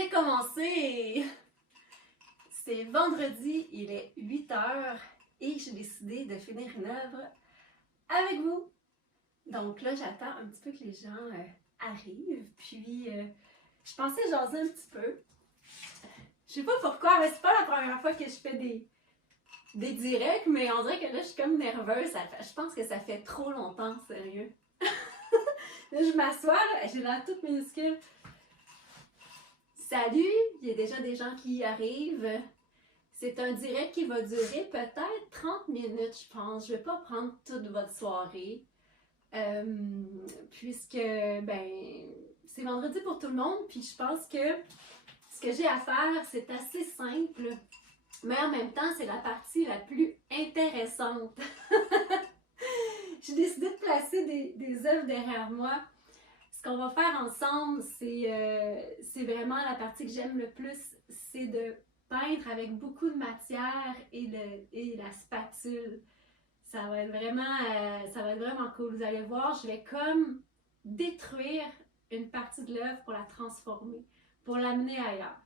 C'est commencé! C'est vendredi, il est 8h et j'ai décidé de finir une œuvre avec vous. Donc là, j'attends un petit peu que les gens arrivent, puis je pensais jaser un petit peu. Je sais pas pourquoi, mais c'est pas la première fois que je fais des directs, mais on dirait que là, je suis comme nerveuse. Je pense que ça fait trop longtemps, sérieux. Là, je m'assois, là, j'ai l'air toute minuscule. Salut, il y a déjà des gens qui arrivent. C'est un direct qui va durer peut-être 30 minutes, je pense. Je vais pas prendre toute votre soirée. Puisque, c'est vendredi pour tout le monde. Puis je pense que ce que j'ai à faire, c'est assez simple. Mais en même temps, c'est la partie la plus intéressante. J'ai décidé de placer des œuvres derrière moi. Ce qu'on va faire ensemble, c'est vraiment la partie que j'aime le plus, c'est de peindre avec beaucoup de matière et la spatule. Ça va être vraiment cool. Vous allez voir, je vais comme détruire une partie de l'œuvre pour la transformer, pour l'amener ailleurs.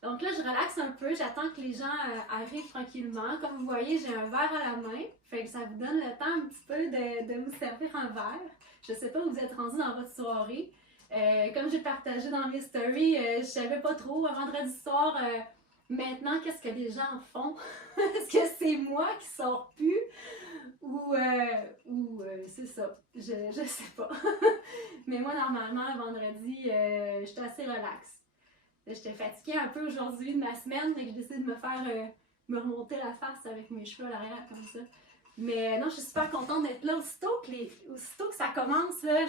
Donc là, je relaxe un peu, j'attends que les gens arrivent tranquillement. Comme vous voyez, j'ai un verre à la main, fait que ça vous donne le temps un petit peu de vous servir un verre. Je sais pas où vous êtes rendu dans votre soirée. Comme j'ai partagé dans mes stories, je savais pas trop, vendredi soir, maintenant, qu'est-ce que les gens font? Est-ce que c'est moi qui sors plus? Ou c'est ça, je sais pas. Mais moi, normalement, le vendredi, je suis assez relax. J'étais fatiguée un peu aujourd'hui de ma semaine, mais j'ai décidé de me remonter la face avec mes cheveux à l'arrière comme ça. Mais non, je suis super contente d'être là. Aussitôt que ça commence, là,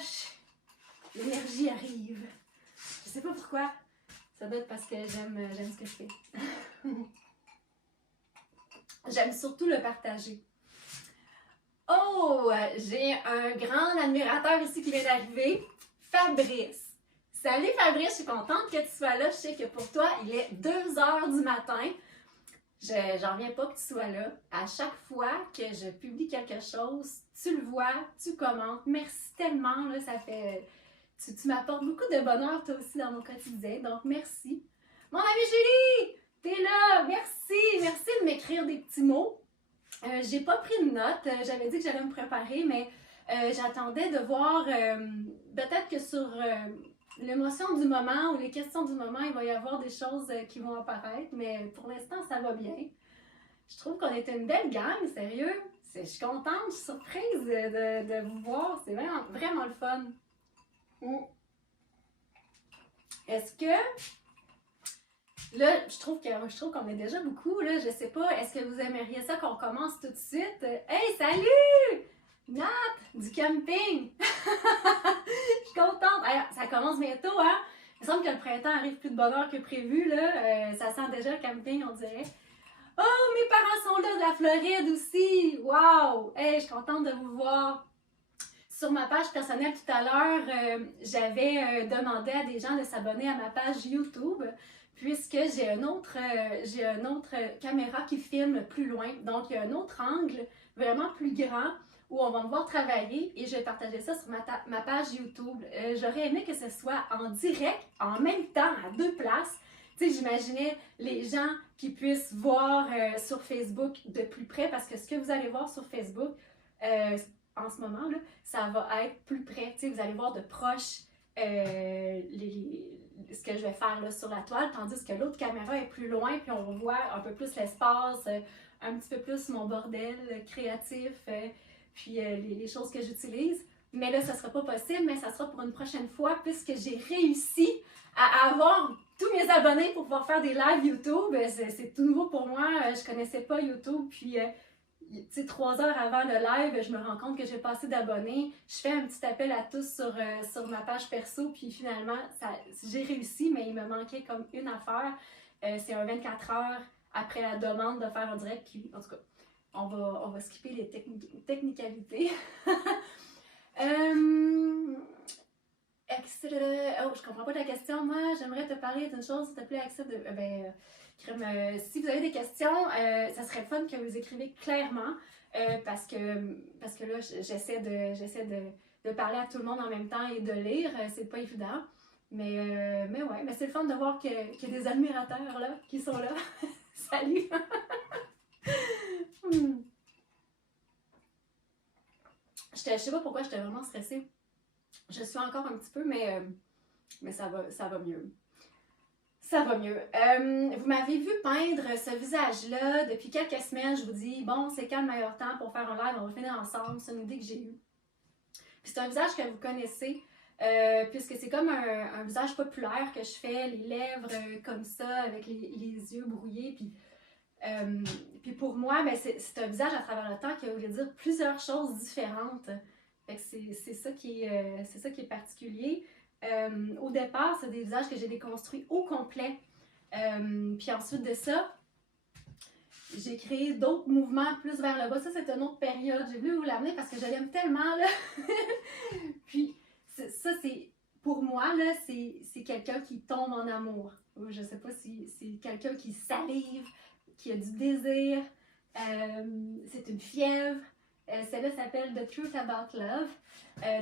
l'énergie arrive. Je sais pas pourquoi. Ça doit être parce que j'aime ce que je fais. J'aime surtout le partager. Oh, j'ai un grand admirateur ici qui vient d'arriver, Fabrice. Salut Fabrice, je suis contente que tu sois là. Je sais que pour toi, il est 2h du matin. J'en reviens pas que tu sois là. À chaque fois que je publie quelque chose, tu le vois, tu commentes. Merci tellement, là, ça fait... Tu m'apportes beaucoup de bonheur toi aussi dans mon quotidien, donc merci. Mon amie Julie, t'es là, merci de m'écrire des petits mots. J'ai pas pris de notes, j'avais dit que j'allais me préparer, mais j'attendais de voir, peut-être que sur l'émotion du moment ou les questions du moment, il va y avoir des choses qui vont apparaître, mais pour l'instant, ça va bien. Je trouve qu'on était une belle gang, sérieux. Je suis contente, je suis surprise de vous voir, c'est vraiment, vraiment le fun. Est-ce que... Là, je trouve qu'on est déjà beaucoup, là, je sais pas, est-ce que vous aimeriez ça qu'on commence tout de suite? Hey, salut! Nat, du camping! Je suis contente! Alors, ça commence bientôt, hein? Il me semble que le printemps arrive plus de bonne heure que prévu, là. Ça sent déjà le camping, on dirait. Oh, mes parents sont là de la Floride aussi! Wow! Hey, je suis contente de vous voir! Sur ma page personnelle tout à l'heure, j'avais demandé à des gens de s'abonner à ma page YouTube puisque j'ai un autre caméra qui filme plus loin. Donc, il y a un autre angle vraiment plus grand où on va me voir travailler et je vais partager ça sur ma page YouTube. J'aurais aimé que ce soit en direct, en même temps, à deux places. Tu sais, j'imaginais les gens qui puissent voir sur Facebook de plus près parce que ce que vous allez voir sur Facebook, en ce moment, là, ça va être plus près. Tu sais, vous allez voir de proche ce que je vais faire là, sur la toile, tandis que l'autre caméra est plus loin, puis on voit un peu plus l'espace, un petit peu plus mon bordel créatif, puis les choses que j'utilise. Mais là, ça ne sera pas possible, mais ça sera pour une prochaine fois, puisque j'ai réussi à avoir tous mes abonnés pour pouvoir faire des lives YouTube. C'est tout nouveau pour moi, je connaissais pas YouTube, puis... tu sais, 3 heures avant le live, je me rends compte que j'ai pas assez d'abonnés. Je fais un petit appel à tous sur ma page perso, puis finalement, j'ai réussi, mais il me manquait comme une affaire. C'est un 24 heures après la demande de faire un direct. Puis, en tout cas, on va skipper les technicalités. Oh, je comprends pas ta question. Moi, j'aimerais te parler d'une chose, s'il te plaît, Axel. Si vous avez des questions, ça serait fun que vous écrivez clairement parce que là, j'essaie de parler à tout le monde en même temps et de lire. C'est pas évident. Mais ouais, mais c'est le fun de voir qu'il y a des admirateurs là, qui sont là. Salut! Je sais pas pourquoi j'étais vraiment stressée. Je suis encore un petit peu, mais ça va mieux. Ça va mieux. Vous m'avez vu peindre ce visage-là depuis quelques semaines. Je vous dis, bon, c'est quand le meilleur temps pour faire un live? On va le finir ensemble. C'est une idée que j'ai eue. Puis c'est un visage que vous connaissez, puisque c'est comme un visage populaire que je fais, les lèvres comme ça, avec les yeux brouillés. Puis pour moi, ben c'est un visage à travers le temps qui a voulu dire plusieurs choses différentes. Fait que c'est ça qui est particulier. Au départ, c'est des visages que j'ai déconstruits au complet. Puis ensuite de ça, j'ai créé d'autres mouvements plus vers le bas. Ça, c'est une autre période. J'ai voulu vous l'amener parce que je l'aime tellement, là. Puis ça, c'est... Pour moi, là, c'est quelqu'un qui tombe en amour. Je sais pas si c'est quelqu'un qui salive, qui a du désir. C'est une fièvre. Celle-là s'appelle The Truth About Love.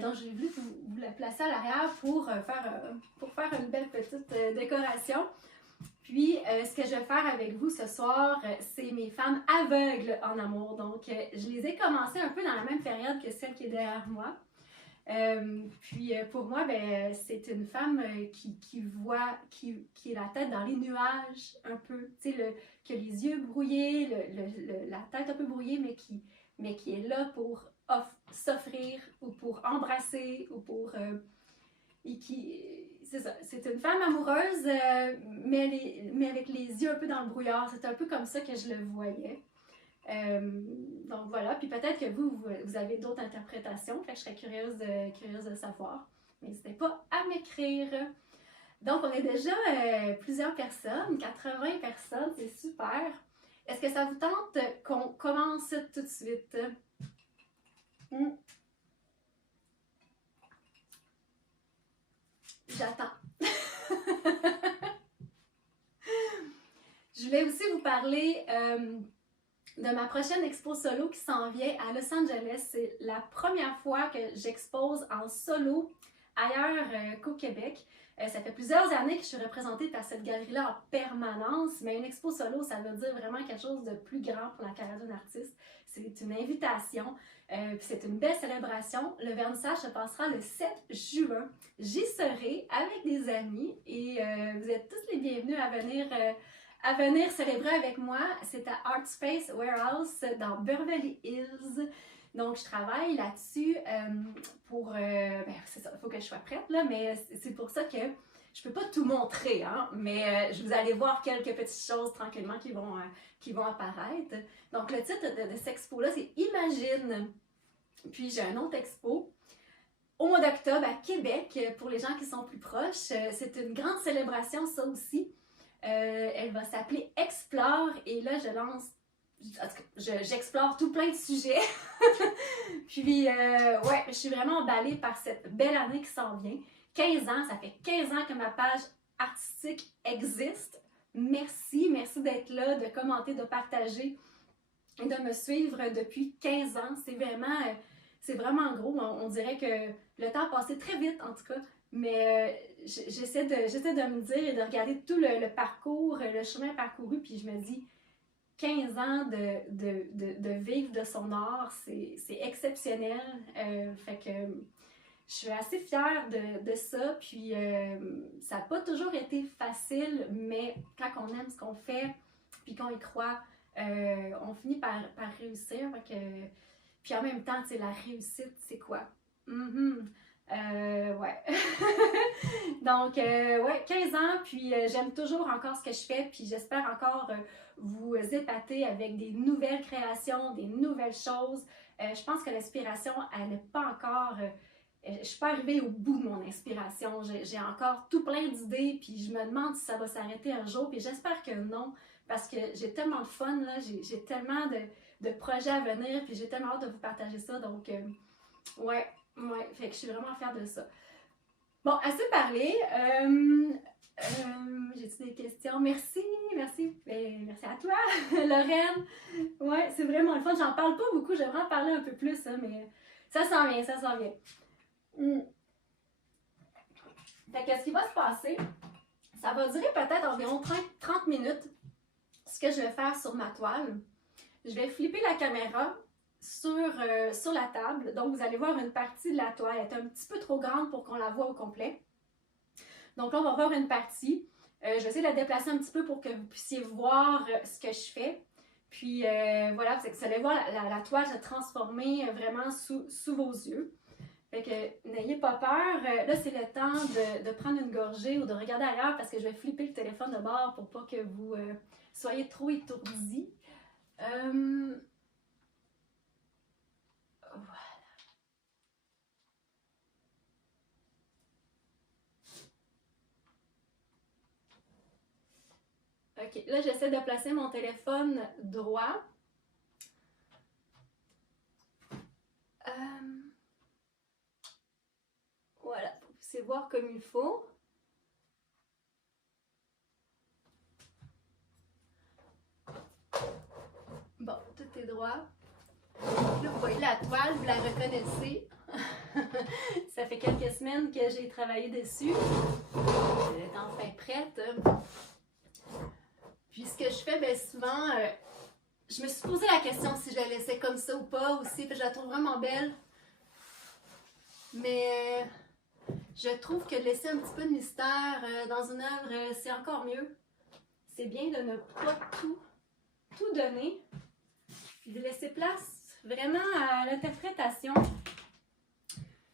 Donc, j'ai voulu vous la placer à l'arrière pour faire une belle petite décoration. Puis, ce que je vais faire avec vous ce soir, c'est mes femmes aveugles en amour. Donc, je les ai commencées un peu dans la même période que celle qui est derrière moi. Puis, pour moi, ben, c'est une femme qui voit, qui est la tête dans les nuages un peu. Tu sais, qui a les yeux brouillés, la tête un peu brouillée, mais qui est là pour s'offrir ou pour embrasser ou pour... c'est ça, c'est une femme amoureuse, mais avec les yeux un peu dans le brouillard. C'est un peu comme ça que je le voyais. Donc voilà, puis peut-être que vous avez d'autres interprétations, fait que je serais curieuse de savoir. N'hésitez pas à m'écrire. Donc on est déjà plusieurs personnes, 80 personnes, c'est super. Est-ce que ça vous tente qu'on commence tout de suite? J'attends. Je voulais aussi vous parler de ma prochaine expo solo qui s'en vient à Los Angeles. C'est la première fois que j'expose en solo ailleurs qu'au Québec. Ça fait plusieurs années que je suis représentée par cette galerie-là en permanence, mais une expo solo, ça veut dire vraiment quelque chose de plus grand pour la carrière d'un artiste. C'est une invitation, puis c'est une belle célébration. Le vernissage se passera le 7 juin. J'y serai avec des amis et vous êtes tous les bienvenus à venir célébrer avec moi. C'est à Art Space Warehouse dans Beverly Hills. Donc, je travaille là-dessus pour... ben, c'est ça, il faut que je sois prête, là, mais c'est pour ça que je peux pas tout montrer, hein, mais je vous allez voir quelques petites choses tranquillement qui vont apparaître. Donc, le titre de cette expo-là, c'est Imagine. Puis, j'ai un autre expo au mois d'octobre à Québec, pour les gens qui sont plus proches. C'est une grande célébration, ça aussi. Elle va s'appeler Explore et là, j'explore tout plein de sujets. Puis, ouais, je suis vraiment emballée par cette belle année qui s'en vient. 15 ans, ça fait 15 ans que ma page artistique existe. Merci d'être là, de commenter, de partager et de me suivre depuis 15 ans. C'est vraiment gros. On dirait que le temps a passé très vite, en tout cas. Mais j'essaie de me dire et de regarder tout le parcours, le chemin parcouru, puis je me dis 15 ans de vivre de son art, c'est exceptionnel. Fait que je suis assez fière de ça, puis ça n'a pas toujours été facile, mais quand on aime ce qu'on fait, puis qu'on y croit, on finit par réussir. Fait que, puis en même temps, la réussite, c'est quoi? Ouais. Donc, ouais, 15 ans, puis j'aime toujours encore ce que je fais, puis j'espère encore vous épater avec des nouvelles créations, des nouvelles choses. Je pense que l'inspiration, elle n'est pas encore... je suis pas arrivée au bout de mon inspiration. J'ai encore tout plein d'idées, puis je me demande si ça va s'arrêter un jour, puis j'espère que non, parce que j'ai tellement de fun, là, j'ai tellement de projets à venir, puis j'ai tellement hâte de vous partager ça, donc, ouais, fait que je suis vraiment fière de ça. Bon, assez parlé. J'ai-tu des questions? Merci. Ben, merci à toi, Lorraine. Ouais, c'est vraiment le fun. J'en parle pas beaucoup, j'aimerais en parler un peu plus, hein, mais ça s'en vient. Fait que ce qui va se passer, ça va durer peut-être environ 30 minutes. Ce que je vais faire sur ma toile, je vais flipper la caméra sur la table. Donc, vous allez voir une partie de la toile. Elle est un petit peu trop grande pour qu'on la voit au complet. Donc là, on va voir une partie. Je vais essayer de la déplacer un petit peu pour que vous puissiez voir ce que je fais. Puis voilà, vous allez voir la toile se transformer vraiment sous vos yeux. Fait que n'ayez pas peur. Là, c'est le temps de prendre une gorgée ou de regarder ailleurs parce que je vais flipper le téléphone de bord pour pas que vous soyez trop étourdis. OK, là, j'essaie de placer mon téléphone droit. Voilà, pour que vous puissiez voir comme il faut. Bon, tout est droit. Là, vous voyez la toile, vous la reconnaissez. Ça fait quelques semaines que j'ai travaillé dessus. Elle est enfin prête. Puis ce que je fais, bien souvent, je me suis posé la question si je la laissais comme ça ou pas aussi, puis je la trouve vraiment belle. Mais je trouve que de laisser un petit peu de mystère dans une œuvre, c'est encore mieux. C'est bien de ne pas tout donner, puis de laisser place vraiment à l'interprétation.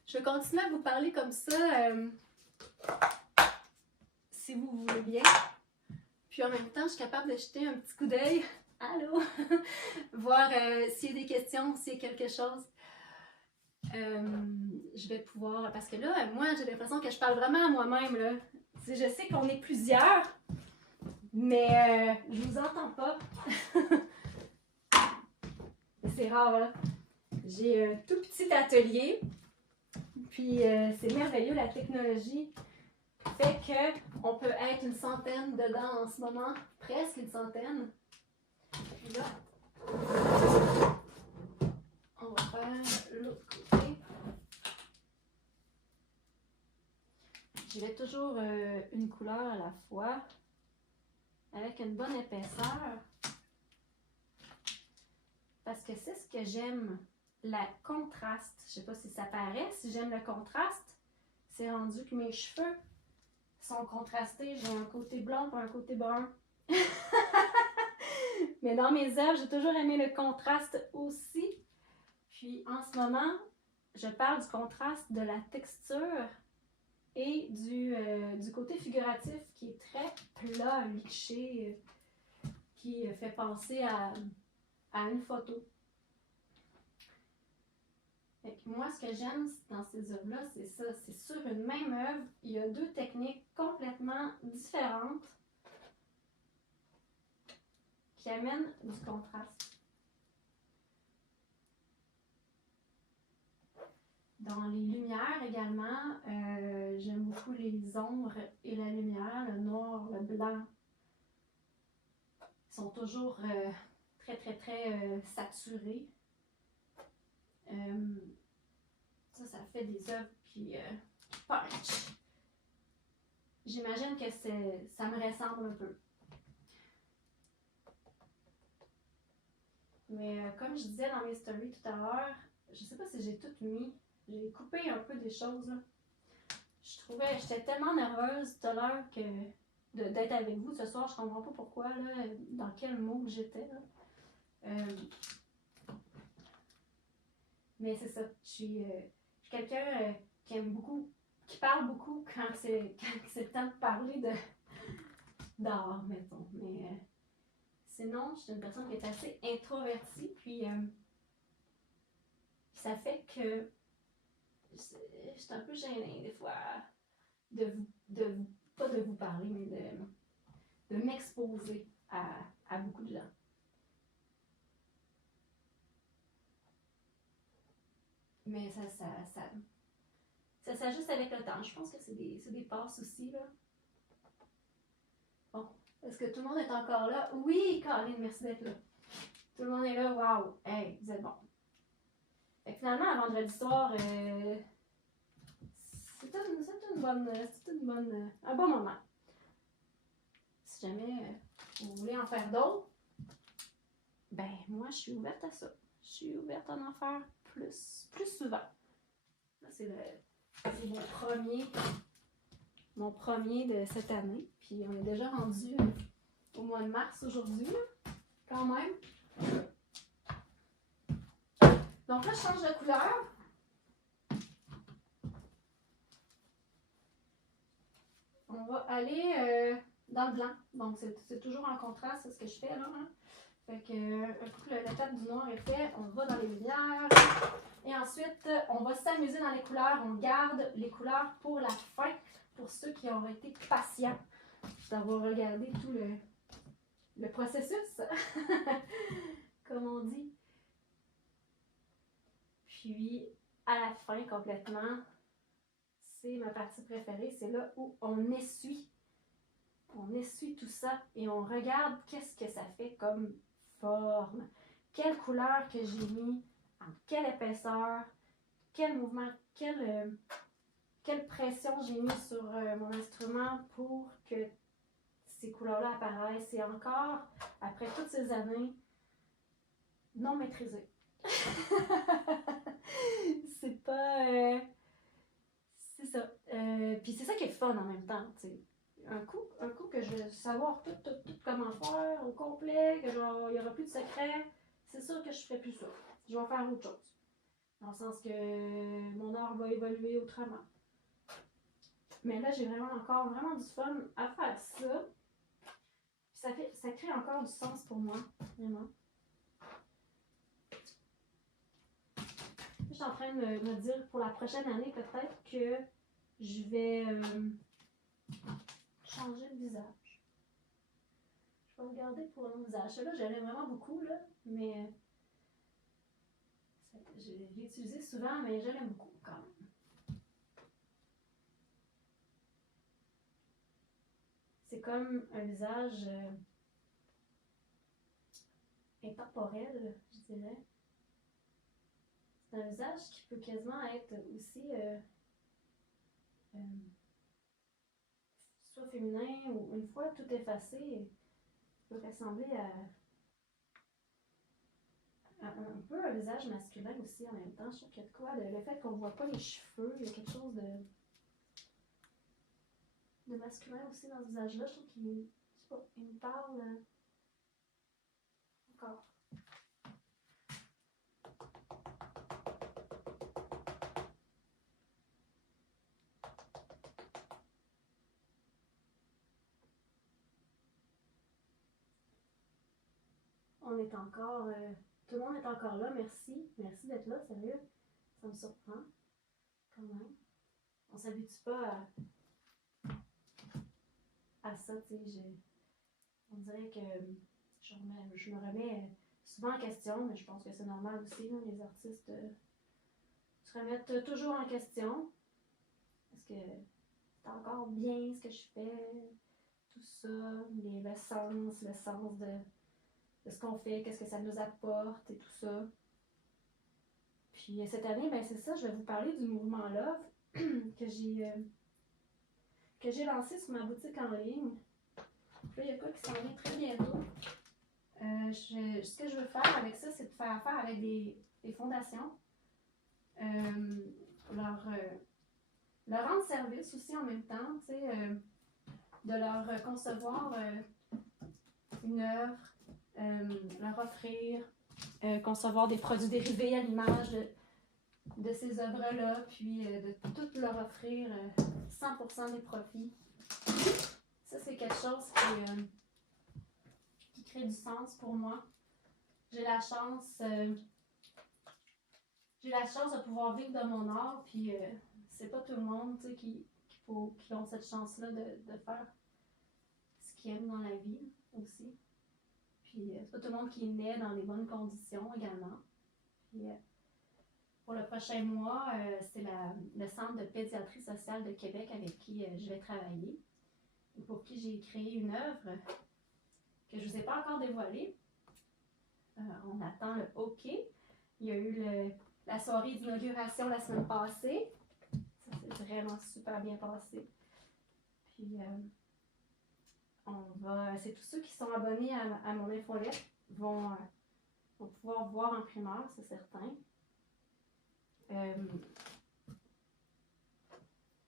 Je vais continuer à vous parler comme ça, si vous voulez bien. Puis en même temps, je suis capable de jeter un petit coup d'œil. Allô? Voir s'il y a des questions, s'il y a quelque chose. Je vais pouvoir... Parce que là, moi, j'ai l'impression que je parle vraiment à moi-même, là. Je sais qu'on est plusieurs, mais je vous entends pas. C'est rare, là. J'ai un tout petit atelier. Puis c'est merveilleux, la technologie fait qu'on peut être une centaine dedans en ce moment, presque une centaine. Puis là, on va faire l'autre côté. Je vais toujours une couleur à la fois, avec une bonne épaisseur. Parce que c'est ce que j'aime, le contraste. Je sais pas si ça paraît, si j'aime le contraste, c'est rendu que mes cheveux sont contrastés. J'ai un côté blond et un côté brun. Mais dans mes œuvres, j'ai toujours aimé le contraste aussi. Puis en ce moment, je parle du contraste de la texture et du côté figuratif qui est très plat, liché, qui fait penser à une photo. Fait que moi, ce que j'aime dans ces œuvres-là, c'est ça. C'est sur une même œuvre, il y a deux techniques complètement différentes qui amènent du contraste. Dans les lumières également, j'aime beaucoup les ombres et la lumière, le noir, le blanc. Ils sont toujours très saturés. Ça fait des œuvres qui punch. J'imagine que ça me ressemble un peu. Mais comme je disais dans mes stories tout à l'heure, je sais pas si j'ai tout mis. J'ai coupé un peu des choses là. J'étais tellement nerveuse tout à l'heure d'être avec vous ce soir, je comprends pas pourquoi, là, dans quel mood j'étais. Mais c'est ça, je suis quelqu'un qui aime beaucoup, qui parle beaucoup quand c'est le temps de parler d'art, mettons. Mais sinon, je suis une personne qui est assez introvertie, puis ça fait que je suis un peu gênée des fois pas de vous parler, mais de m'exposer à beaucoup de gens. Mais ça s'ajuste avec le temps. Je pense que c'est des passes aussi, là. Bon, est-ce que tout le monde est encore là? Oui, Caroline, merci d'être là. Tout le monde est là, waouh! Hey, vous êtes bon. Fait que finalement, à vendredi soir, c'est une un bon moment. Si jamais vous voulez en faire d'autres, ben moi je suis ouverte à ça. Je suis ouverte à en faire plus souvent. Là, c'est mon premier de cette année. Puis on est déjà rendu au mois de mars aujourd'hui, quand même. Donc là, je change de couleur. On va aller dans le blanc. Donc c'est toujours en contraste, c'est ce que je fais là. Hein? Fait que un coup que l'étape du noir est fait, on va dans les lumières. Et ensuite, on va s'amuser dans les couleurs. On garde les couleurs pour la fin, pour ceux qui ont été patients d'avoir regardé tout le processus, comme on dit. Puis, à la fin, complètement, c'est ma partie préférée. C'est là où on essuie. On essuie tout ça et on regarde qu'est-ce que ça fait comme forme. Quelle couleur que j'ai mis, en quelle épaisseur, quel mouvement, quelle pression j'ai mis sur mon instrument pour que ces couleurs-là apparaissent. Et encore, après toutes ces années, non maîtrisé. C'est pas... c'est ça. Puis c'est ça qui est fun en même temps, tu sais. Un coup que je vais savoir tout comment faire au complet, que genre, il n'y aura plus de secret, c'est sûr que je ferai plus ça. Je vais faire autre chose. Dans le sens que mon art va évoluer autrement. Mais là, j'ai encore vraiment du fun à faire ça. Puis ça crée encore du sens pour moi, vraiment. Je suis en train de me dire pour la prochaine année peut-être que je vais changer de visage. Je vais regarder pour un visage. Celui-là, j'aimais vraiment beaucoup, là, mais je l'ai utilisé souvent, mais je l'aime beaucoup quand même. C'est comme un visage intemporel, je dirais. C'est un visage qui peut quasiment être aussi soit féminin ou une fois tout effacé, peut ressembler à un peu un visage masculin aussi en même temps. Je trouve qu'il y a de quoi, le fait qu'on ne voit pas les cheveux, il y a quelque chose de masculin aussi dans ce visage-là. Je trouve qu'il, je sais pas, il me parle encore. On est encore, tout le monde est encore là, merci. Merci d'être là, sérieux. Ça me surprend, quand même. On s'habitue pas à ça, tu sais. On dirait que je me remets souvent en question, mais je pense que c'est normal aussi, là, les artistes se remettent toujours en question. Est-ce que c'est encore bien ce que je fais? Tout ça, le sens de ce qu'on fait, qu'est-ce que ça nous apporte et tout ça. Puis cette année, ben c'est ça, je vais vous parler du mouvement Love que j'ai lancé sur ma boutique en ligne. Puis là, il y a quoi qui s'en vient très bientôt. Ce que je veux faire avec ça, c'est de faire affaire avec des fondations. Leur rendre service aussi en même temps, tu sais, de leur concevoir une œuvre, leur offrir, concevoir des produits dérivés à l'image de ces œuvres-là, puis de tout leur offrir 100% des profits. Ça, c'est quelque chose qui crée du sens pour moi. J'ai la chance de pouvoir vivre de mon art, puis c'est pas tout le monde qui ont cette chance-là de faire ce qu'ils aiment dans la vie aussi. Puis c'est pas tout le monde qui naît dans les bonnes conditions également. Puis pour le prochain mois, c'est le Centre de pédiatrie sociale de Québec avec qui je vais travailler et pour qui j'ai créé une œuvre que je ne vous ai pas encore dévoilée. On attend le OK. Il y a eu la soirée d'inauguration la semaine passée. Ça s'est vraiment super bien passé. Puis c'est tous ceux qui sont abonnés à mon infolette vont pouvoir voir en primeur, c'est certain.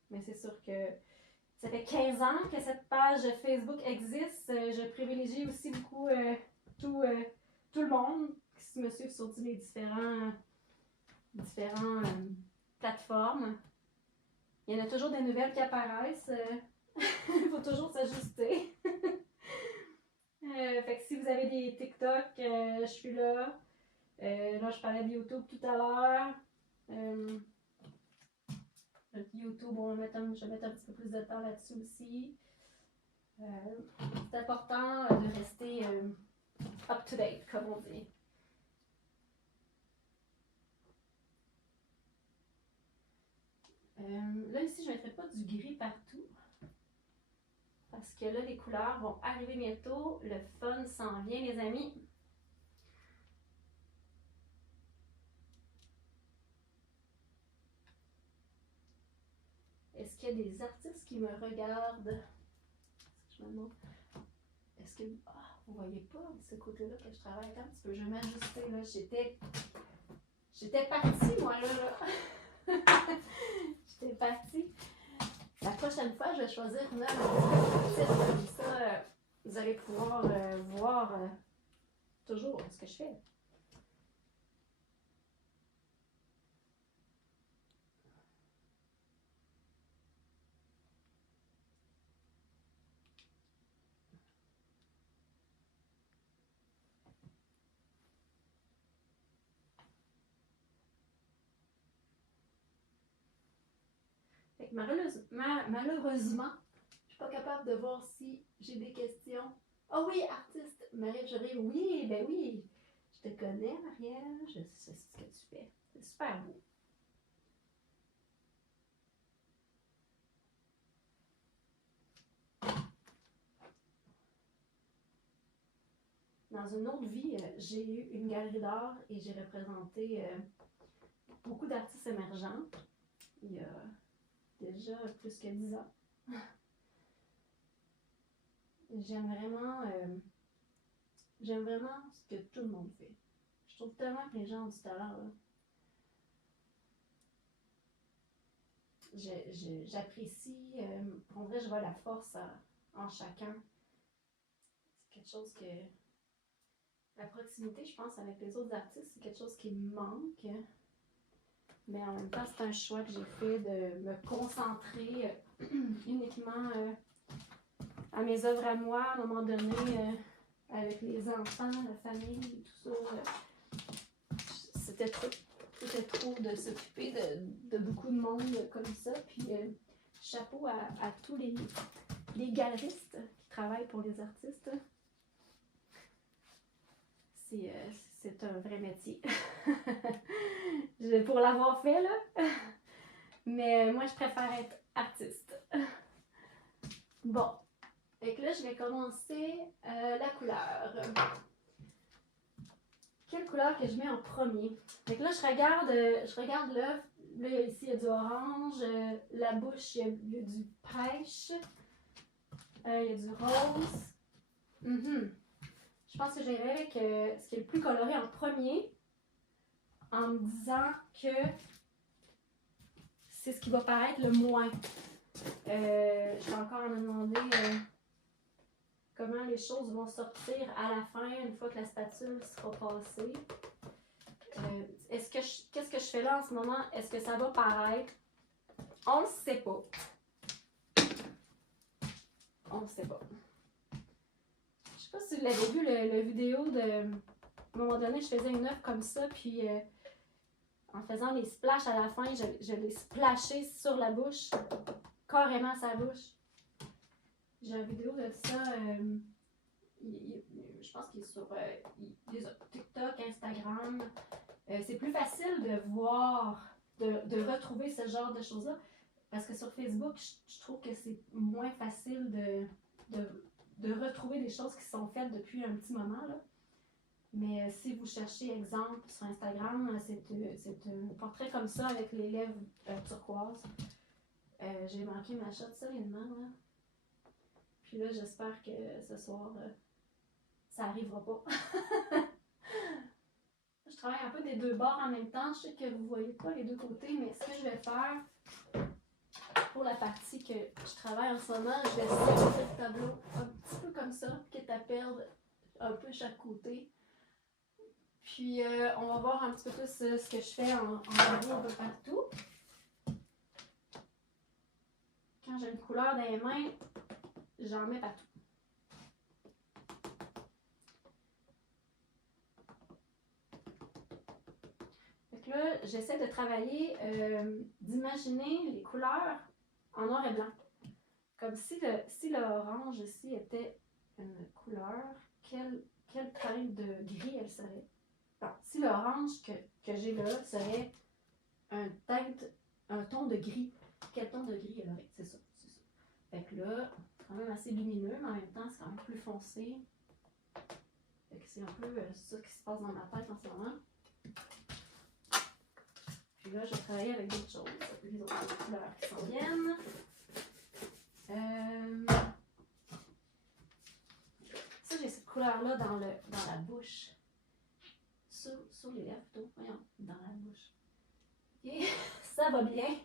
Mais c'est sûr que ça fait 15 ans que cette page Facebook existe. Je privilégie aussi beaucoup tout le monde qui me suit sur les différents plateformes. Il y en a toujours des nouvelles qui apparaissent. Il faut toujours s'ajuster. Fait que si vous avez des TikTok, je suis là. Là, je parlais de YouTube tout à l'heure. YouTube, je vais mettre un petit peu plus de temps là-dessus aussi. C'est important de rester up-to-date, comme on dit. Là, ici, je ne mettrai pas du gris partout. Parce que là, les couleurs vont arriver bientôt. Le fun s'en vient, les amis. Est-ce qu'il y a des artistes qui me regardent? Je me demande. Est-ce que. Vous voyez pas ce côté-là que je travaille un petit peu? Je vais m'ajuster, là. J'étais partie, moi, là. J'étais partie. La prochaine fois, je vais choisir une œuvre comme ça. Vous allez pouvoir voir toujours ce que je fais. Malheureusement, je suis pas capable de voir si j'ai des questions. Oh oui, artiste, Marie-Jorie, oui, ben oui. Je te connais, Marielle, je sais ce que tu fais. C'est super beau. Dans une autre vie, j'ai eu une galerie d'art et j'ai représenté beaucoup d'artistes émergents. Il y a déjà plus que 10 ans. J'aime vraiment ce que tout le monde fait. Je trouve tellement que les gens ont du talent, là. J'apprécie, pour vrai, je vois la force en chacun. C'est quelque chose que. La proximité, je pense, avec les autres artistes, c'est quelque chose qui me manque. Mais en même temps, c'est un choix que j'ai fait de me concentrer uniquement à mes œuvres à moi, à un moment donné, avec les enfants, la famille, tout ça. C'était trop de s'occuper de beaucoup de monde comme ça. Puis chapeau à tous les galeristes qui travaillent pour les artistes. C'est un vrai métier. Pour l'avoir fait, là. Mais moi, je préfère être artiste. Bon. Fait que là, je vais commencer la couleur. Quelle couleur que je mets en premier? Fait que là, je regarde l'œuf. Là, ici, il y a du orange. La bouche, il y a du pêche. Il y a du rose. Je pense que j'irai avec ce qui est le plus coloré en premier, en me disant que c'est ce qui va paraître le moins. Je vais encore me demander comment les choses vont sortir à la fin, une fois que la spatule sera passée. Qu'est-ce que je fais là en ce moment? Est-ce que ça va paraître? On ne sait pas. On ne sait pas. Je sais pas si vous l'avez vu, le vidéo de... À un moment donné, je faisais une œuvre comme ça, puis en faisant des splashes à la fin, je l'ai splashé sur la bouche, carrément sa bouche. J'ai une vidéo de ça, je pense qu'il est sur TikTok, Instagram. C'est plus facile de voir, de retrouver ce genre de choses-là, parce que sur Facebook, je trouve que c'est moins facile de retrouver des choses qui sont faites depuis un petit moment, là. Mais si vous cherchez exemple sur Instagram, c'est un portrait comme ça avec les lèvres turquoises. J'ai manqué ma shot solidement, là. Puis là, j'espère que ce soir, ça arrivera pas. Je travaille un peu des deux bords en même temps. Je sais que vous ne voyez pas les deux côtés, mais ce que je vais faire pour la partie que je travaille en ce moment, je vais sortir le tableau un petit peu comme ça, quitte à perdre un peu chaque côté. Puis on va voir un petit peu plus ce que je fais en tableau un peu partout. Quand j'ai une couleur dans les mains, j'en mets partout. Fait que là, j'essaie de travailler, d'imaginer les couleurs en noir et blanc. Comme si le orange ici était une couleur, quelle teinte de gris elle serait? Bon, si l'orange que j'ai là serait un ton de gris, quel ton de gris elle aurait? C'est ça. Fait que là, c'est quand même assez lumineux, mais en même temps, c'est quand même plus foncé. Fait que c'est un peu ça qui se passe dans ma tête en ce moment. Puis là, je vais travailler avec d'autres choses, les autres couleurs qui s'en viennent. Ça, j'ai cette couleur-là dans la bouche. Sur les lèvres, plutôt. Voyons, dans la bouche. Ok, ça va bien.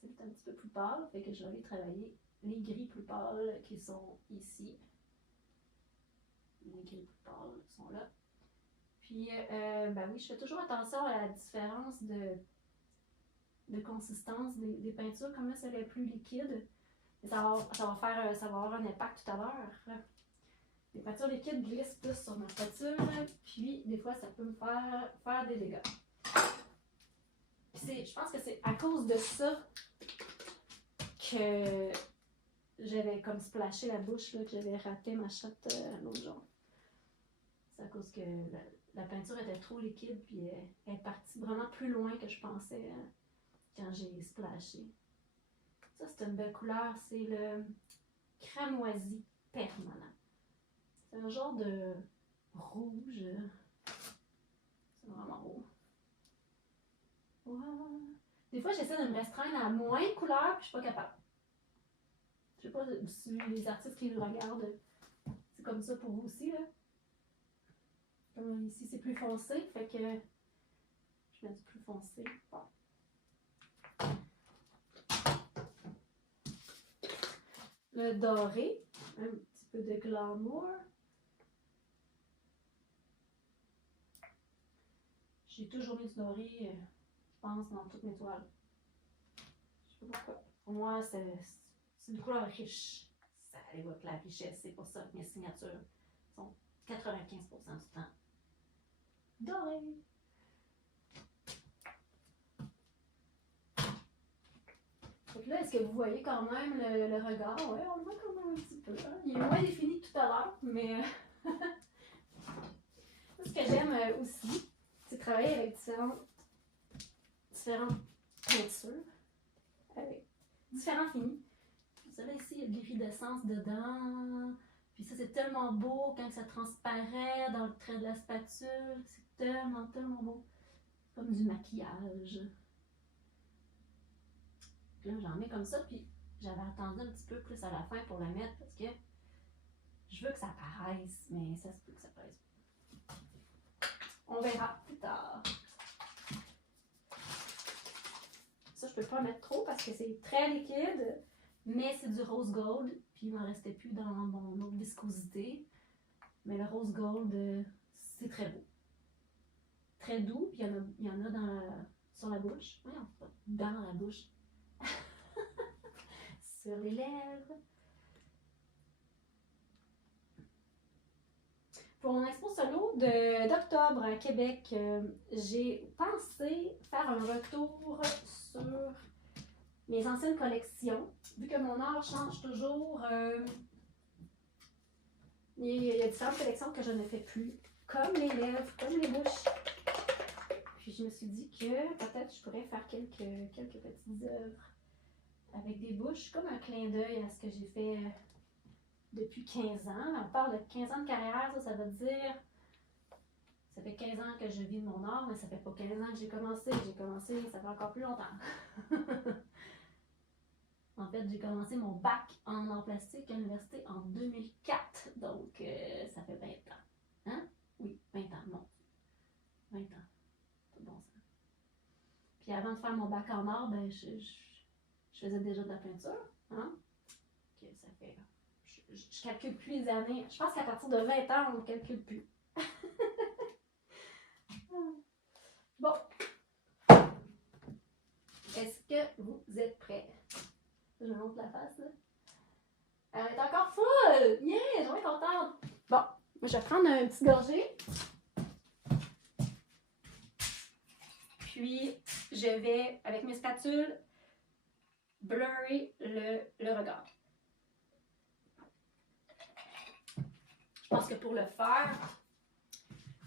C'est un petit peu plus pâle, fait que je vais aller travailler les gris plus pâles qui sont ici. Les gris plus pâles sont là. Puis, ben oui, je fais toujours attention à la différence de consistance des peintures. Comme là, c'est le plus liquide. Ça va avoir un impact tout à l'heure. Les peintures liquides glissent plus sur ma spatule, puis des fois, ça peut me faire des dégâts. Puis je pense que c'est à cause de ça que j'avais comme splashé la bouche, là, que j'avais raté ma shot l'autre jour. C'est à cause que la peinture était trop liquide, puis elle est partie vraiment plus loin que je pensais quand j'ai splashé. Ça, c'est une belle couleur, c'est le cramoisi permanent. C'est un genre de rouge. C'est vraiment beau. Wow. Des fois, j'essaie de me restreindre à moins de couleurs, puis je suis pas capable. Je sais pas si les artistes qui nous regardent, c'est comme ça pour vous aussi, là. Comme ici, c'est plus foncé, fait que je mets du plus foncé. Bon. Le doré, un petit peu de glamour. J'ai toujours mis du doré, je pense, dans toutes mes toiles. Je sais pas pourquoi. Pour moi, c'est une couleur riche. Ça évoque la richesse. C'est pour ça que mes signatures sont 95% du temps dorées. Donc là, est-ce que vous voyez quand même le regard? Oui, on le voit quand même un petit peu. Hein? Il est moins défini que tout à l'heure, mais ce que j'aime aussi, c'est travailler avec différentes peintures, avec différents finis. Ça là, ici, il y a de l'iridescence dedans. Puis ça, c'est tellement beau quand ça transparaît dans le trait de la spatule. C'est tellement, tellement beau. Comme du maquillage. Là, j'en mets comme ça, puis j'avais attendu un petit peu plus à la fin pour la mettre parce que je veux que ça paraisse, mais ça se peut que ça paraisse pas. On verra plus tard. Ça, je peux pas mettre trop parce que c'est très liquide, mais c'est du rose gold, puis il m'en restait plus dans mon autre viscosité. Mais le rose gold, c'est très beau. Très doux, puis il y en a sur la bouche. Voyons, pas dans la bouche. Sur les lèvres. Pour mon expo solo d'octobre à Québec, j'ai pensé faire un retour sur mes anciennes collections. Vu que mon art change toujours, il y a différentes collections que je ne fais plus, comme les lèvres, comme les bouches. Puis je me suis dit que peut-être je pourrais faire quelques petites œuvres avec des bouches, comme un clin d'œil à ce que j'ai fait depuis 15 ans. On parle de 15 ans de carrière, ça veut dire, ça fait 15 ans que je vis de mon art, mais ça fait pas 15 ans que j'ai commencé, ça fait encore plus longtemps. En fait, j'ai commencé mon bac en art plastique à l'université en 2004. Donc, ça fait 20 ans. Hein? Oui, 20 ans, non. 20 ans. C'est bon ça. Puis avant de faire mon bac en art, ben, je faisais déjà de la peinture. Hein? Que ça fait. Je calcule plus les années. Je pense qu'à partir de 20 ans, on ne calcule plus. Bon. Est-ce que vous êtes prêts? Je me montre la face, là. Elle est encore full! Yeah! Je suis vraiment contente! Bon, je vais prendre un petit gorgée. Puis, je vais, avec mes spatules, blurrer le regard. Je pense que pour le faire,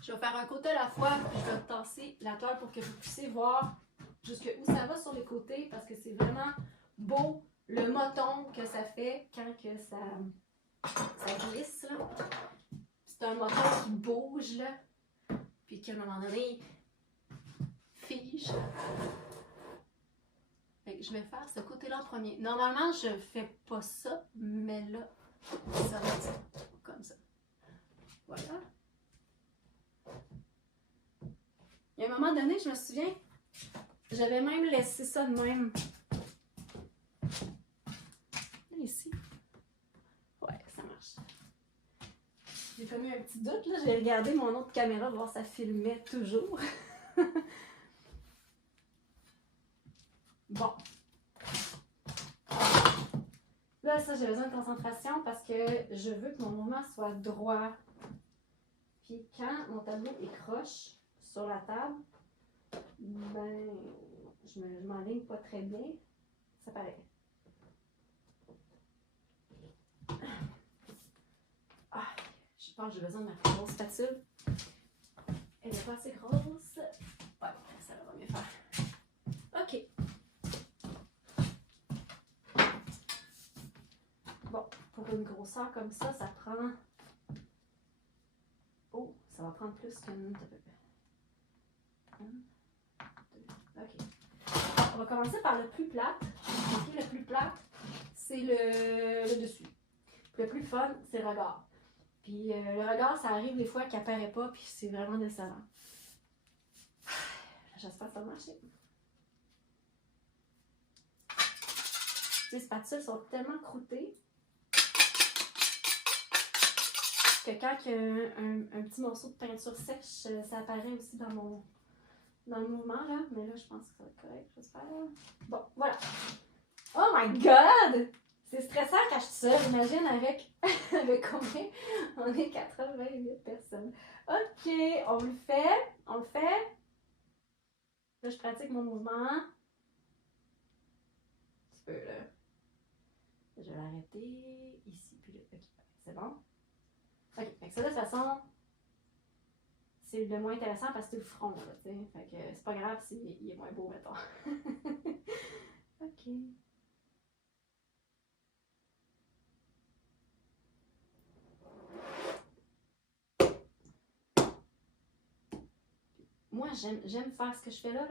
je vais faire un côté à la fois, puis je vais tasser la toile pour que vous puissiez voir jusqu'où ça va sur les côtés, parce que c'est vraiment beau le moton que ça fait quand que ça glisse. C'est un moton qui bouge, là, puis qu'à un moment donné, fige. Fait que je vais faire ce côté-là en premier. Normalement, je fais pas ça, mais là, ça va être comme ça. Voilà. Il y a un moment donné, je me souviens, j'avais même laissé ça de même. Ici. Ouais, ça marche. J'ai comme eu un petit doute, là. J'ai regardé mon autre caméra, voir si ça filmait toujours. Bon. Là, ça, j'ai besoin de concentration parce que je veux que mon mouvement soit droit. Puis quand mon tableau est croche sur la table, ben, je m'enligne pas très bien. Ça paraît. Ah, je pense que j'ai besoin de ma plus grosse spatule. Elle n'est pas assez grosse. Ouais, ça va mieux faire. OK. Bon, pour une grosseur comme ça, ça prend... Oh, ça va prendre plus qu'une... OK. On va commencer par le plus plat. Le plus plat, c'est le dessus. Puis le plus fun, c'est le regard. Puis le regard, ça arrive des fois qu'il n'apparaît pas, puis c'est vraiment décevant. J'espère que ça va marcher. Les spatules sont tellement croûtées que quand il y a un petit morceau de peinture sèche, ça apparaît aussi dans le mouvement, là. Mais là, je pense que ça va être correct, j'espère. Bon, voilà. Oh my God! C'est stressant quand je suis seule. Imagine avec combien? On est 88 personnes. OK, on le fait. On le fait. Là, je pratique mon mouvement. Un petit peu, là. Je vais l'arrêter ici, puis là. OK, c'est bon? OK, fait que ça, de toute façon, c'est le moins intéressant parce que c'est le front, là, tu sais. Fait que c'est pas grave s'il est moins beau, mettons. OK. Moi, j'aime faire ce que je fais là.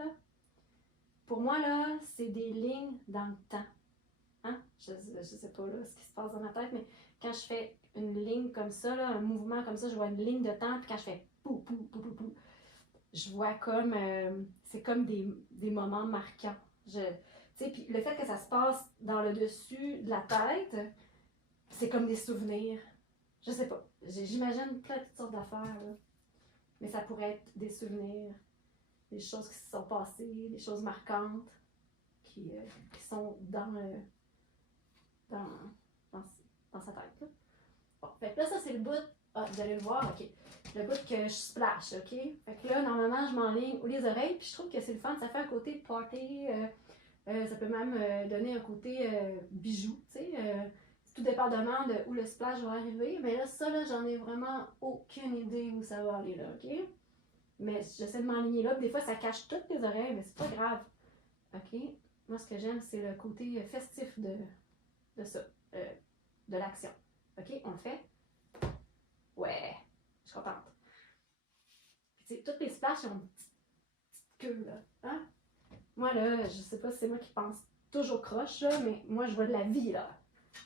Pour moi, là, c'est des lignes dans le temps. Hein? Je sais pas là, ce qui se passe dans ma tête, mais quand je fais une ligne comme ça, là, un mouvement comme ça, je vois une ligne de temps, puis quand je fais pou, pou, pou, pou, pou, je vois comme, c'est comme des moments marquants. Tu sais, puis le fait que ça se passe dans le dessus de la tête, c'est comme des souvenirs. Je sais pas, j'imagine plein de toutes sortes d'affaires, là. Mais ça pourrait être des souvenirs, des choses qui se sont passées, des choses marquantes qui sont dans sa tête. Là. Bon, fait que là, ça, c'est le bout. Ah, vous allez le voir, OK. Le bout que je splash, OK? Fait que là, normalement, je m'enligne ou les oreilles, puis je trouve que c'est le fun. Ça fait un côté party. Ça peut même donner un côté bijou, tu sais. Tout dépendamment de où le splash va arriver. Mais là, ça, là, j'en ai vraiment aucune idée où ça va aller, là, OK? Mais j'essaie de m'enligner là. Puis des fois, ça cache toutes les oreilles, mais c'est pas grave. OK? Moi, ce que j'aime, c'est le côté festif de ça, de l'action. OK? On le fait? Ouais! Je suis contente. Puis, tu sais, toutes les splashes ont une petite queue, là. Hein? Moi, là, je sais pas si c'est moi qui pense toujours croche, là, mais moi, je vois de la vie, là.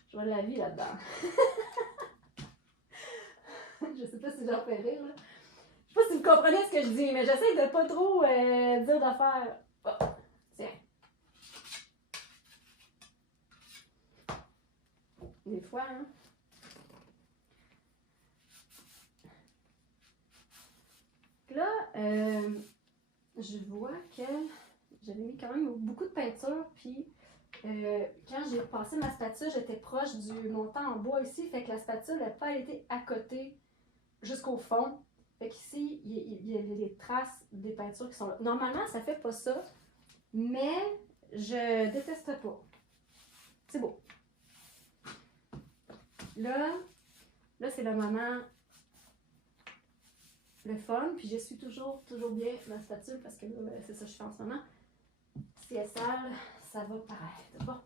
Je vois de la vie là-dedans. Je sais pas si j'en fais rire, là. Je sais pas si vous comprenez ce que je dis, mais j'essaie de pas trop dire d'affaires. Oh, tiens. Des fois, hein. Là, je vois que j'avais mis quand même beaucoup de peinture, puis quand j'ai passé ma spatule, j'étais proche du montant en bois ici, fait que la spatule n'a pas été à côté jusqu'au fond. Fait qu'ici, il y a les traces des peintures qui sont là. Normalement, ça fait pas ça, mais je déteste pas. C'est beau. Là c'est le moment le fun, puis je suis toujours bien ma spatule parce que là, c'est ça que je fais en ce moment. Si elle est sale, ça va paraître. Bon.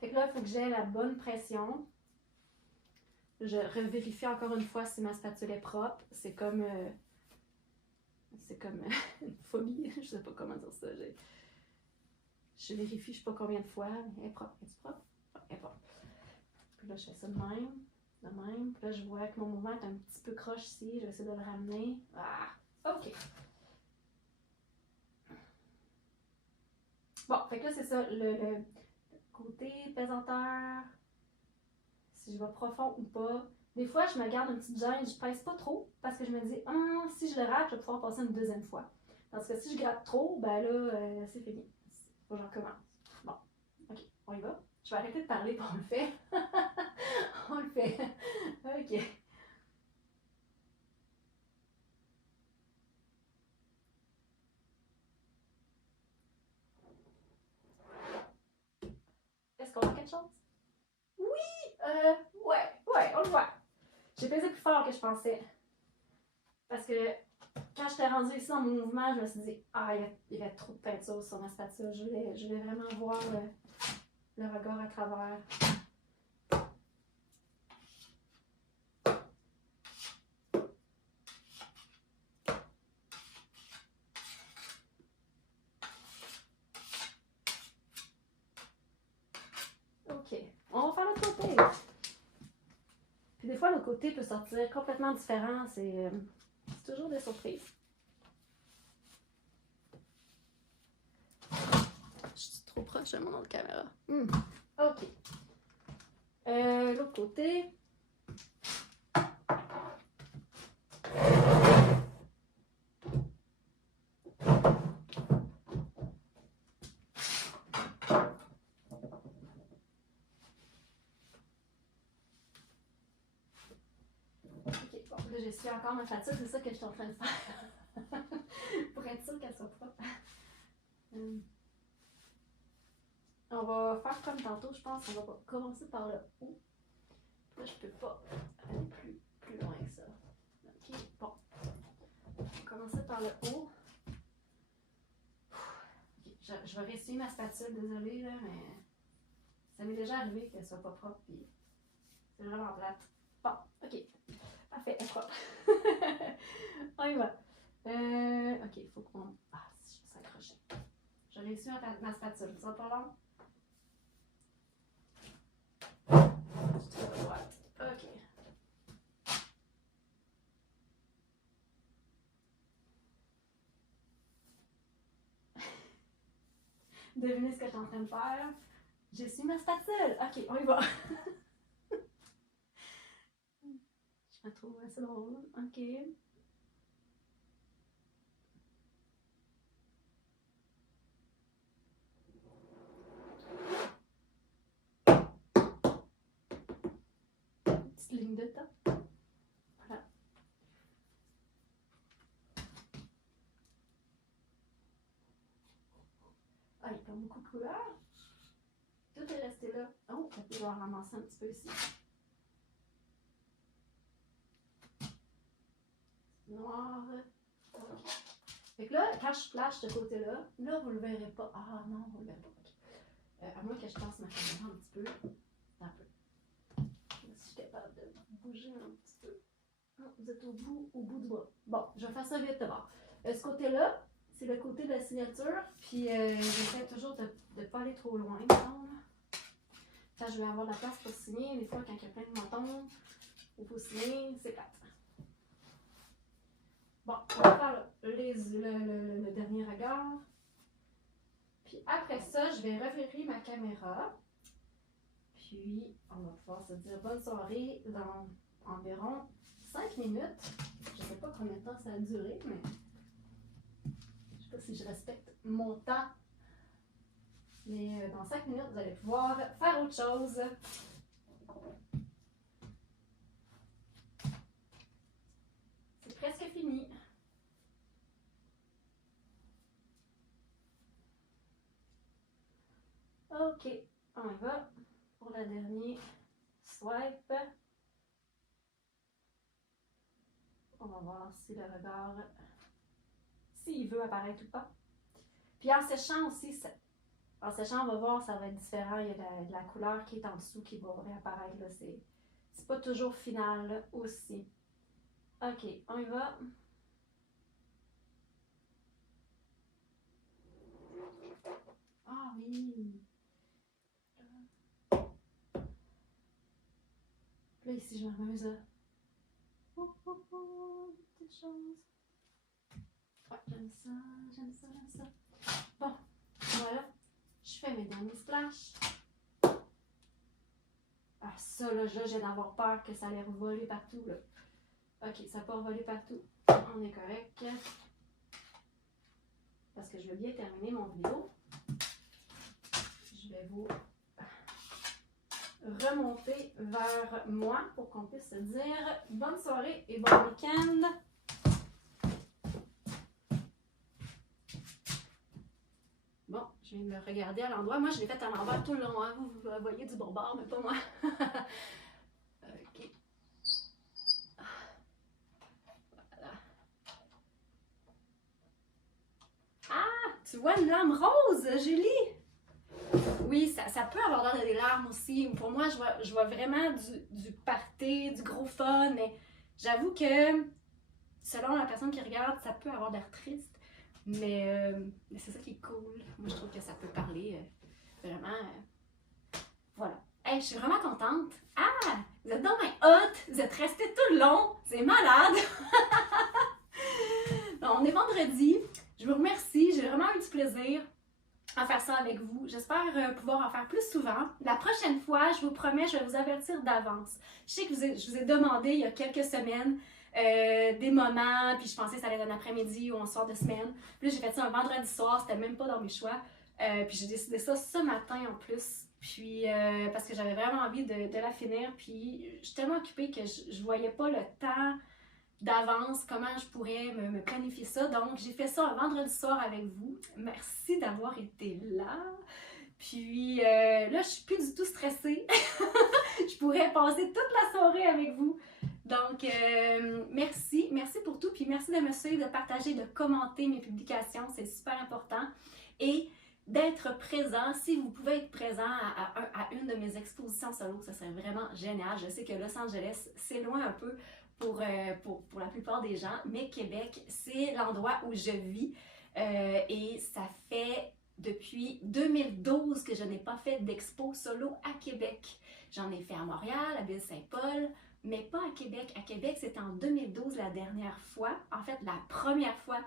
Fait que là, il faut que j'aie la bonne pression. Je revérifie encore une fois si ma spatule est propre. C'est comme une phobie. Je sais pas comment dire ça. Je vérifie, je sais pas combien de fois. Elle est propre. Est-tu propre? Elle est propre. Puis là, je fais ça de même. De même. Puis là, je vois que mon mouvement est un petit peu croche ici. Je vais essayer de le ramener. Ah! OK. Bon, fait que là, c'est ça. Le côté pesanteur. Si je vais profond ou pas. Des fois, je me garde une petite gêne. Je pèse pas trop. Parce que je me dis, si je le rate, je vais pouvoir passer une deuxième fois. Parce que si je gratte trop, ben là, c'est fini. Faut que j'en recommence. Bon. OK. On y va. Je vais arrêter de parler, puis on le fait. On le fait. OK. Est-ce qu'on voit quelque chose? Oui! Ouais, on le voit. J'ai pesé plus fort que je pensais. Parce que quand j'étais rendue ici dans mon mouvement, je me suis dit, il y avait trop de peinture sur ma spatule. Je voulais vraiment voir le regard à travers. OK. On va faire l'autre côté. Puis des fois, l'autre côté peut sortir complètement différent. C'est toujours des surprises. Je suis trop proche de mon autre caméra. OK. L'autre côté. OK, bon, là, j'essuie encore ma spatule. C'est ça que je suis en train de faire. Pour être sûre qu'elle soit propre. On va faire comme tantôt, je pense. On va commencer par le haut. Là, je peux pas aller plus loin que ça. OK, bon. On va commencer par le haut. Okay, je vais ressuyer ma spatule, désolée, là, mais ça m'est déjà arrivé qu'elle soit pas propre, puis c'est vraiment plate. Bon, OK. Parfait, elle est propre. On y va. OK, il faut qu'on... Ah, si je vais s'accrocher. Je réussis ma spatule. Ça va pas long? OK. Devinez ce que je suis en train de faire. J'ai su ma spatule. OK, on y va. Je me trouve assez drôle. OK. Petite ligne de temps. Voilà. Ah, il y a pas beaucoup de couleurs. Tout est resté là. Oh, je vais en ramasser un petit peu ici. Noir. OK. Fait que là, quand je flash de ce côté-là, là, vous le verrez pas. Ah non, vous le verrez pas. Okay. À moins que je passe ma caméra un petit peu. Un peu. Si je suis capable de bouger un petit peu. Vous êtes au bout du bras. Bon, je vais faire ça vite d'abord. Ce côté-là, c'est le côté de la signature. Puis j'essaie toujours de ne pas aller trop loin. Quand je vais avoir la place pour signer, des fois quand il y a plein de mentons, il faut signer, c'est plate. Bon, on va faire le dernier regard. Puis après ça, je vais revirer ma caméra. Puis on va pouvoir se dire bonne soirée dans environ 5 minutes. Je ne sais pas combien de temps ça a duré, mais je ne sais pas si je respecte mon temps. Mais dans 5 minutes, vous allez pouvoir faire autre chose. C'est presque fini. Ok, on y va pour la dernière swipe. On va voir si le regard, s'il veut apparaître ou pas. Puis en séchant aussi, en séchant, on va voir, ça va être différent. Il y a la couleur qui est en dessous qui va réapparaître. C'est pas toujours final là, aussi. Ok, on y va. Ah oui! Là, ici, je m'amuse. Oh, oh, oh, petite chose. Ouais, j'aime ça, j'aime ça, j'aime ça. Bon, voilà. Je fais mes derniers splashs. Ah, ça, là, j'ai d'avoir peur que ça allait voler partout, là. Ok, ça peut voler partout. On est correct. Parce que je veux bien terminer mon vidéo. Je vais vous remonter vers moi pour qu'on puisse se dire bonne soirée et bon week-end. Bon, je viens de me regarder à l'endroit. Moi, je l'ai fait à l'envers tout le long. Hein. Vous voyez du bon bord, mais pas moi. Ok. Voilà. Ah, tu vois une lame rose, Julie? Oui, ça peut avoir l'air de des larmes aussi. Pour moi, je vois vraiment du party, du gros fun, mais j'avoue que selon la personne qui regarde, ça peut avoir l'air triste. Mais c'est ça qui est cool. Moi, je trouve que ça peut parler vraiment. Voilà. Hey, je suis vraiment contente. Ah! Vous êtes dans ma hôte! Vous êtes restés tout le long! C'est malade! Bon, on est vendredi. Je vous remercie. J'ai vraiment eu du plaisir à faire ça avec vous. J'espère pouvoir en faire plus souvent. La prochaine fois, je vous promets, je vais vous avertir d'avance. Je sais que je vous ai demandé il y a quelques semaines des moments, puis je pensais que ça allait être un après-midi ou un soir de semaine. Puis là, j'ai fait ça un vendredi soir, c'était même pas dans mes choix. Puis j'ai décidé ça ce matin en plus. Puis parce que j'avais vraiment envie de la finir. Puis je suis tellement occupée que je voyais pas le temps d'avance, comment je pourrais me planifier ça. Donc, j'ai fait ça un vendredi soir avec vous. Merci d'avoir été là. Puis là, je suis plus du tout stressée. Je pourrais passer toute la soirée avec vous. Donc, merci. Merci pour tout. Puis merci de me suivre, de partager, de commenter mes publications. C'est super important. Et d'être présent. Si vous pouvez être présent à une de mes expositions solo, ça serait vraiment génial. Je sais que Los Angeles, c'est loin un peu pour la plupart des gens, mais Québec, c'est l'endroit où je vis et ça fait depuis 2012 que je n'ai pas fait d'expo solo à Québec. J'en ai fait à Montréal, à Ville-Saint-Paul, mais pas à Québec. À Québec, c'était en 2012 la dernière fois. En fait, la première fois,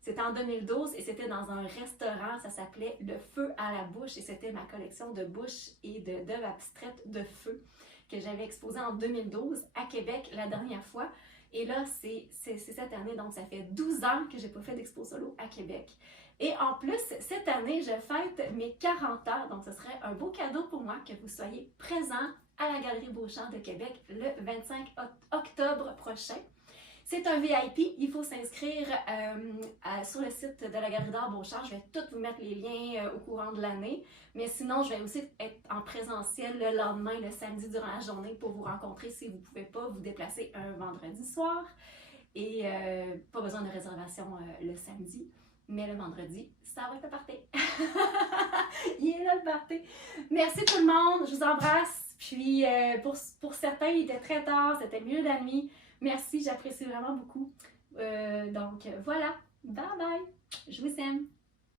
c'était en 2012 et c'était dans un restaurant, ça s'appelait Le Feu à la bouche et c'était ma collection de bouches et d'œuvres abstraites de feu que j'avais exposé en 2012 à Québec la dernière fois. Et là, c'est cette année, donc ça fait 12 ans que j'ai pas fait d'expo solo à Québec. Et en plus, cette année, je fête mes 40 ans, donc ce serait un beau cadeau pour moi que vous soyez présents à la Galerie Beauchamp de Québec le 25 octobre prochain. C'est un VIP, il faut s'inscrire sur le site de la Galerie d'art Beauchamp. Je vais tout vous mettre les liens au courant de l'année. Mais sinon, je vais aussi être en présentiel le lendemain, le samedi durant la journée pour vous rencontrer si vous ne pouvez pas vous déplacer un vendredi soir. Et pas besoin de réservation le samedi. Mais le vendredi, ça va être le party. Il est là le party. Merci tout le monde, je vous embrasse. Puis pour certains, il était très tard, c'était le milieu de la nuit. Merci, j'apprécie vraiment beaucoup. Donc voilà, bye bye, je vous aime.